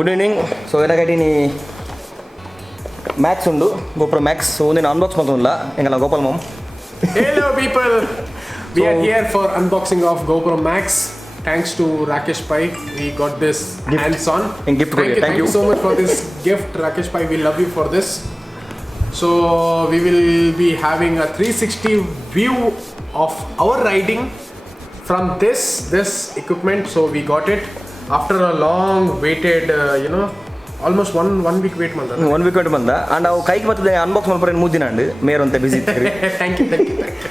Good evening. So elagati ni Max undu GoPro Max. So నేను unbox madulla engala Gopal mom. Hello people. We are here for unboxing of GoPro Max. Thanks to Rakesh Pai, we got this hands on. And gift Thank you so much for this gift, Rakesh Pai. We love you for this. So we will be having a 360 view of our riding from this equipment. So we got it after a long waited, almost one week wait manda. 1 week wait manda. And ನಾವು ಕೈಗೆ ಬರ್ತದೆ unbox ಮಾಡ್ಪರೆ 3 ದಿನ ಅಂಡು ಮೇರ್ ಅಂತ ಬಿಸಿ ಇತ್ತು. Thank you.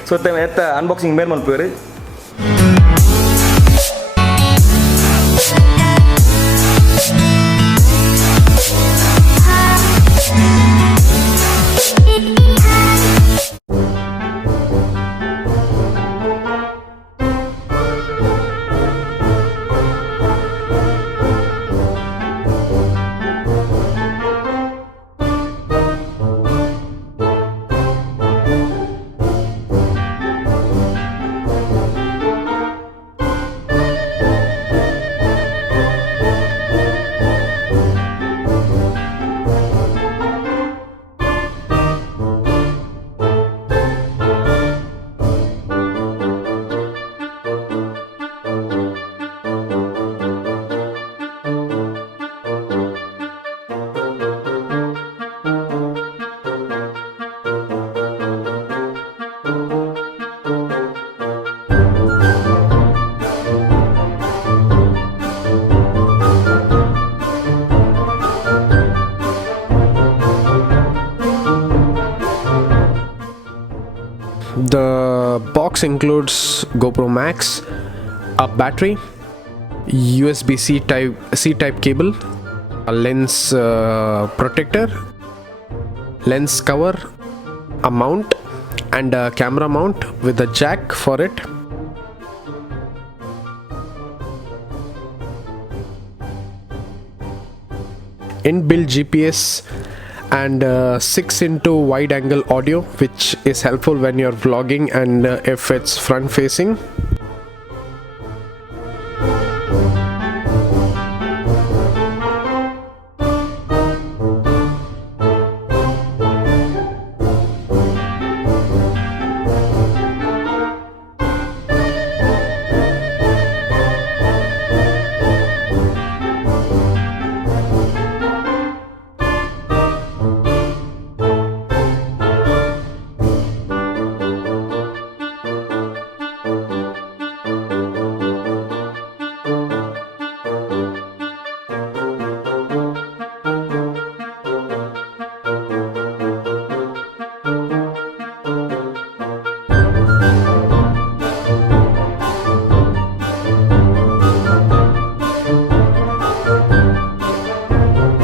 So ಎತ್ತ unboxing ಮೇರ್ ಮಾಡ್ಪರೆ. The box includes GoPro Max, a battery, USB-C type cable, a lens protector, lens cover, a mount, and a camera mount with a jack for it. Inbuilt GPS and 6x wide angle audio, which is helpful when you're vlogging and if it's front facing.